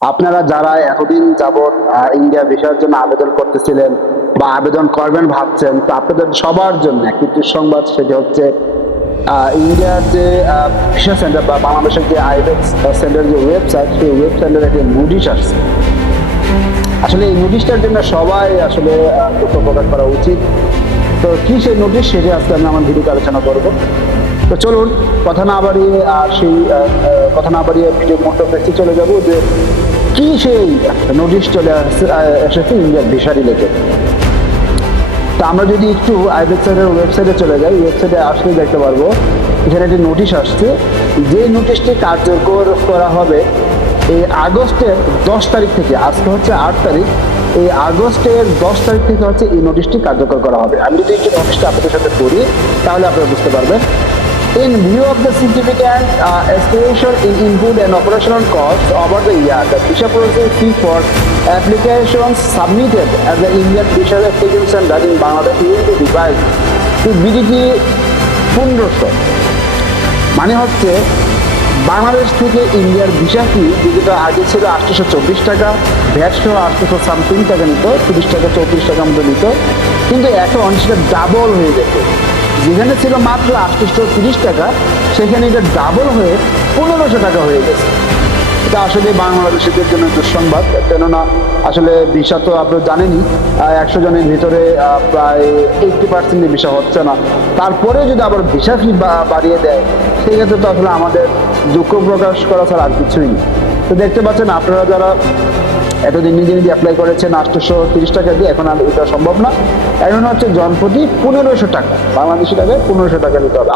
আপনারা যারা এতদিন যাবৎ ইন্ডিয়া ভিসার জন্য আবেদন করতেছিলেন বা আবেদন করবেন ভাবছেন, তো আপনাদের সবার জন্য একটি দুঃসংবাদ সেটি হচ্ছে ইন্ডিয়ার যে ভিসা সেন্টার বা বাংলাদেশের যে আইবেক্স সেন্টার যে ওয়েবসাইট সেই ওয়েবসাইটের একটি নোটিশ আসছে। আসলে এই নোটিশটার জন্য সবাই আসলে দুঃখ প্রকাশ করা উচিত। তো কি সেই নোটিশ সেটি আজকে আমি আমার ভিডিওতে আলোচনা করব। তো চলুন, কথা না বাড়িয়ে আর সেই কথা না বাড়িয়ে ভিডিও মোটো বেশি চলে যাব যে কি সেই নোটিশ চলে এসেছে ইন্ডিয়ার ভিসা রিলেটেড তো আমরা যদি একটু আইবেক্সাইডের ওয়েবসাইটে চলে যাই ওয়েবসাইটে আসলে দেখতে পারব, এখানে একটি নোটিশ আসছে, যে নোটিশটি কার্যকর করা হবে এই আগস্টের দশ তারিখ থেকে, আজকে হচ্ছে আট তারিখ, এই আগস্টের দশ তারিখ থেকে হচ্ছে এই নোটিশটি কার্যকর করা হবে। আমি যদি একটু নোটিশটা আপনাদের সাথে করি তাহলে আপনারা বুঝতে পারবেন। In view of the significant uh, escalation in input and operational costs over the year, the visa processing fee for applications submitted at the Indian Visa Application Center in Bangladesh will be revised to BDT পনেরোশো মানে হচ্ছে বাংলাদেশ থেকে ইন্ডিয়ার visa ফি যেটা আগে ছিল আটশোশো চব্বিশ টাকা ভ্যাট সহ আটশোশো সামথিং টাকা নিত তিরিশ টাকা চৌত্রিশ টাকা মতো নিত কিন্তু এখন সেটা ডাবল হয়ে গেছে যেখানে ছিল মাত্র আটশোশো তিরিশ টাকা, সেখানে এটা ডাবল হয়ে পনেরোশো টাকা হয়ে গেছে। এটা আসলে বাংলাদেশিদের জন্য দুঃসংবাদ, কেননা আসলে ভিসা তো আপনারা জানেনই একশো জনের ভিতরে প্রায় এইটটি পার্সেন্টের ভিসা হচ্ছে না। তারপরে যদি আবার ভিসা ফি বাড়িয়ে দেয়, সেক্ষেত্রে তো আসলে আমাদের দুঃখ প্রকাশ করা ছাড়া আর কিছুই নেই। তো দেখতে পাচ্ছেন আপনারা যারা এতদিন নিজে নিজে অ্যাপ্লাই করেছেন, আটশোশো তিরিশ টাকা দিয়ে, এখন আর এটা সম্ভব না। এখন হচ্ছে জনপ্রতি পনেরোশো টাকা। বাংলাদেশি টাকায় পনেরোশো টাকা দিতে হবে।